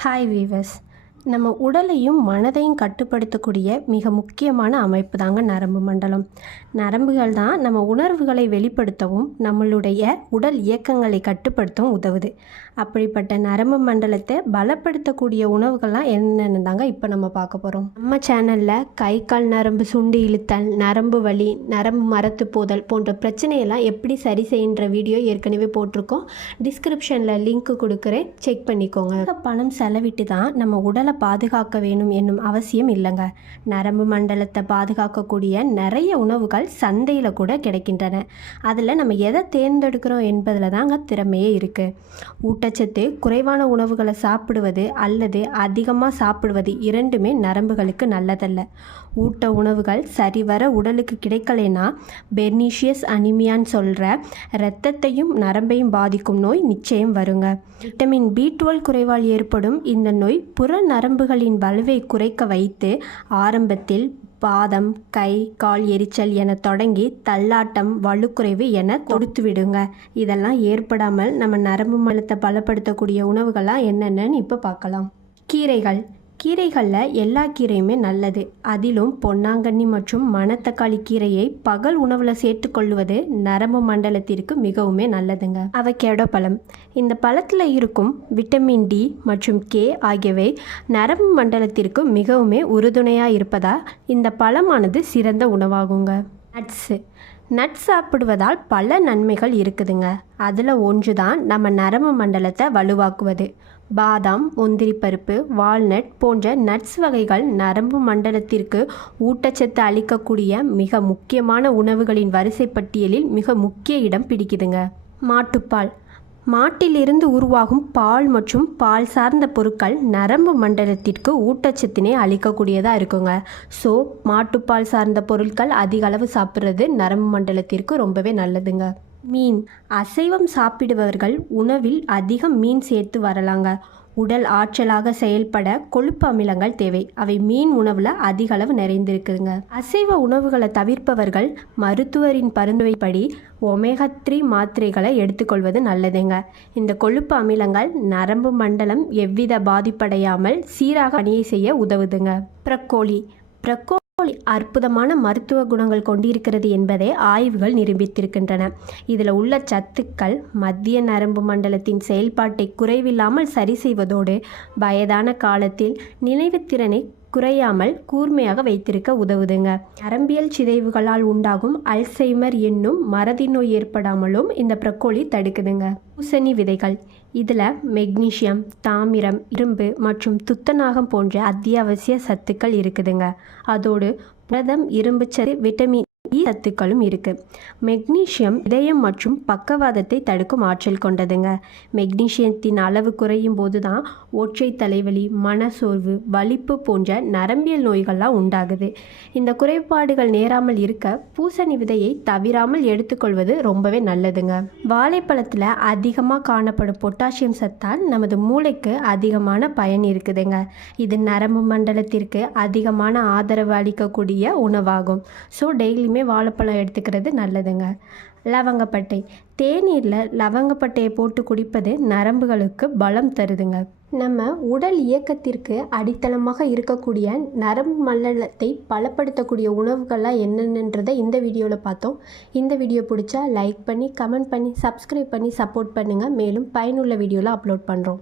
Hi viewers, நம்ம உடலையும் மனதையும் கட்டுப்படுத்தக்கூடிய மிக முக்கியமான அமைப்பு தாங்க நரம்பு மண்டலம். நரம்புகள் தான் நம்ம உணர்வுகளை வெளிப்படுத்தவும் நம்மளுடைய உடல் இயக்கங்களை கட்டுப்படுத்தவும் உதவுது. அப்படிப்பட்ட நரம்பு மண்டலத்தை பலப்படுத்தக்கூடிய உணவுகள்லாம் என்னென்னு தாங்க இப்போ நம்ம பார்க்க போகிறோம் நம்ம சேனலில் கை கால் நரம்பு சுண்டு இழுத்தல் நரம்பு வலி நரம்பு மரத்து போதல் போன்ற பிரச்சனையெல்லாம் எப்படி சரி செய்கின்ற வீடியோ ஏற்கனவே போட்டிருக்கோம். டிஸ்கிரிப்ஷனில் லிங்க் கொடுக்குறேன். செக் பண்ணிக்கோங்க. பணம் செலவிட்டு தான் நம்ம உடலை பாதுகாக்க வேணும் என்னும் அவசியம் இல்லைங்க. நரம்பு மண்டலத்தை பாதுகாக்கக்கூடிய நிறைய உணவுகள் சந்தையில் கூட கிடைக்கின்றன. அதில் நம்ம எதை தேர்ந்தெடுக்கிறோம் என்பதில் தாங்க திறமையே இருக்குது ஊட்டச்சத்து குறைவான உணவுகளை சாப்பிடுவது அல்லது அதிகமாக சாப்பிடுவது இரண்டுமே நரம்புகளுக்கு நல்லதல்ல. ஊட்ட உணவுகள் சரிவர உடலுக்கு கிடைக்கலைன்னா பெர்னீஷியஸ் அனிமியான்னு சொல்கிற இரத்தத்தையும் நரம்பையும் பாதிக்கும் நோய் நிச்சயம் வருங்க. விட்டமின் பி டுவெல் குறைவால் ஏற்படும் இந்த நோய் புற நரம்புகளின் வலுவை குறைக்க வைத்து ஆரம்பத்தில் பாதம் கை கால் எரிச்சல் என தொடங்கி தள்ளாட்டம் வலுக்குறைவு என கொடுத்து விடுங்க. இதெல்லாம் ஏற்படாமல் நம்ம நரம்பு மலத்தை பலப்படுத்தக்கூடிய உணவுகள்லாம் என்னென்னு இப்போ பார்க்கலாம். கீரைகள். கீரைகளில் எல்லா கீரையுமே நல்லது. அதிலும் பொன்னாங்கண்ணி மற்றும் மணத்தக்காளி கீரையை பகல் உணவில் சேர்த்துக்கொள்வது நரம்பு மண்டலத்திற்கு மிகவுமே நல்லதுங்க. அவகேடோ பழம். இந்த பழத்தில் இருக்கும் விட்டமின் டி மற்றும் கே ஆகியவை நரம்பு மண்டலத்திற்கு மிகவுமே உறுதுணையாக இருப்பதால் இந்த பழமானது சிறந்த உணவாகுங்க. நட்ஸு நட்ஸ் சாப்பிடுவதால் பல நன்மைகள் இருக்குதுங்க. அதில் ஒன்று தான் நம்ம நரம்பு மண்டலத்தை வலுவாக்குவது. பாதாம் முந்திரி பருப்பு வால்நட் போன்ற நட்ஸ் வகைகள் நரம்பு மண்டலத்திற்கு ஊட்டச்சத்து அளிக்கக்கூடிய மிக முக்கியமான உணவுகளின் வரிசை பட்டியலில் மிக முக்கிய இடம் பிடிக்குதுங்க. மாட்டுப்பால். மாட்டிலிருந்து உருவாகும் பால் மற்றும் பால் சார்ந்த பொருட்கள் நரம்பு மண்டலத்திற்கு ஊட்டச்சத்தினை அளிக்கக்கூடியதாக இருக்குங்க. ஸோ மாட்டுப்பால் சார்ந்த பொருட்கள் அதிக அளவு சாப்பிட்றது நரம்பு மண்டலத்திற்கு ரொம்பவே நல்லதுங்க. மீன். அசைவம் சாப்பிடுபவர்கள் உணவில் அதிகம் மீன் சேர்த்து வரலாங்க. உடல் ஆற்றலாக செயல்பட கொழுப்பு அமிலங்கள் தேவை. அவை மீன் உணவில் அதிக அளவு நிறைந்திருக்குதுங்க. அசைவ உணவுகளை தவிர்ப்பவர்கள் மருத்துவரின் பரிந்துரைப்படி ஒமேகா த்ரீ மாத்திரைகளை எடுத்துக்கொள்வது நல்லதுங்க. இந்த கொழுப்பு அமிலங்கள் நரம்பு மண்டலம் எவ்வித பாதிப்படையாமல் சீராக பணியை செய்ய உதவுதுங்க. ப்ரக்கோலி. ப்ரக்கோ அற்புதமான மருத்துவ குணங்கள் கொண்டிருக்கிறது என்பதை ஆய்வுகள் நிரூபித்திருக்கின்றன. இதில் உள்ள சத்துக்கள் மத்திய நரம்பு மண்டலத்தின் செயல்பாட்டை குறைவில்லாமல் சரி செய்வதோடு வயதான காலத்தில் நினைவுத்திறனை குறையாமல் கூர்மையாக வைத்திருக்க உதவுதுங்க. நரம்பியல் சிதைவுகளால் உண்டாகும் அல்சைமர் என்னும் மறதி நோய் ஏற்படாமலும் இந்த ப்ரக்கோலி தடுக்குதுங்க. பூசணி விதைகள். இதில் மெக்னீசியம் தாமிரம் இரும்பு மற்றும் துத்தநாகம் போன்ற அத்தியாவசிய சத்துக்கள் இருக்குதுங்க. அதோடு புரதம் இரும்புச்சத்து விட்டமின் சத்துக்களும் இருக்குது மெக்னீஷியம் இதயம் மற்றும் பக்கவாதத்தை தடுக்கும் ஆற்றல் கொண்டதுங்க. மெக்னீஷியத்தின் அளவு குறையும் போது தான் ஒற்றை தலைவலி மனசோர்வு வலிப்பு போன்ற நரம்பியல் நோய்கள்லாம் உண்டாகுது. இந்த குறைபாடுகள் நேராமல் இருக்க பூசணி விதையை தவிராமல் எடுத்துக்கொள்வது ரொம்பவே நல்லதுங்க. வாழைப்பழத்தில் அதிகமாக காணப்படும் பொட்டாசியம் சத்தால் நமது மூளைக்கு அதிகமான பயன் இருக்குதுங்க. இது நரம்பு மண்டலத்திற்கு அதிகமான ஆதரவு அளிக்கக்கூடிய உணவாகும். ஸோ டெய்லியுமே வாழைப்பழம் எடுத்துக்கிறது நல்லதுங்க. லவங்கப்பட்டை. தேநீரில் லவங்கப்பட்டையை போட்டு குடிப்பது நரம்புகளுக்கு பலம் தருதுங்க. நம்ம உடல் இயக்கத்திற்கு அடித்தளமாக இருக்கக்கூடிய நரம்பு மண்டலத்தை பலப்படுத்தக்கூடிய உணவுகள்லாம் என்னென்னன்றதை இந்த வீடியோவில் பார்த்தோம். இந்த வீடியோ பிடிச்சா லைக் பண்ணி கமெண்ட் பண்ணி சப்ஸ்கிரைப் பண்ணி சப்போர்ட் பண்ணுங்கள் மேலும் பயனுள்ள வீடியோவில் அப்லோட் பண்ணுறோம்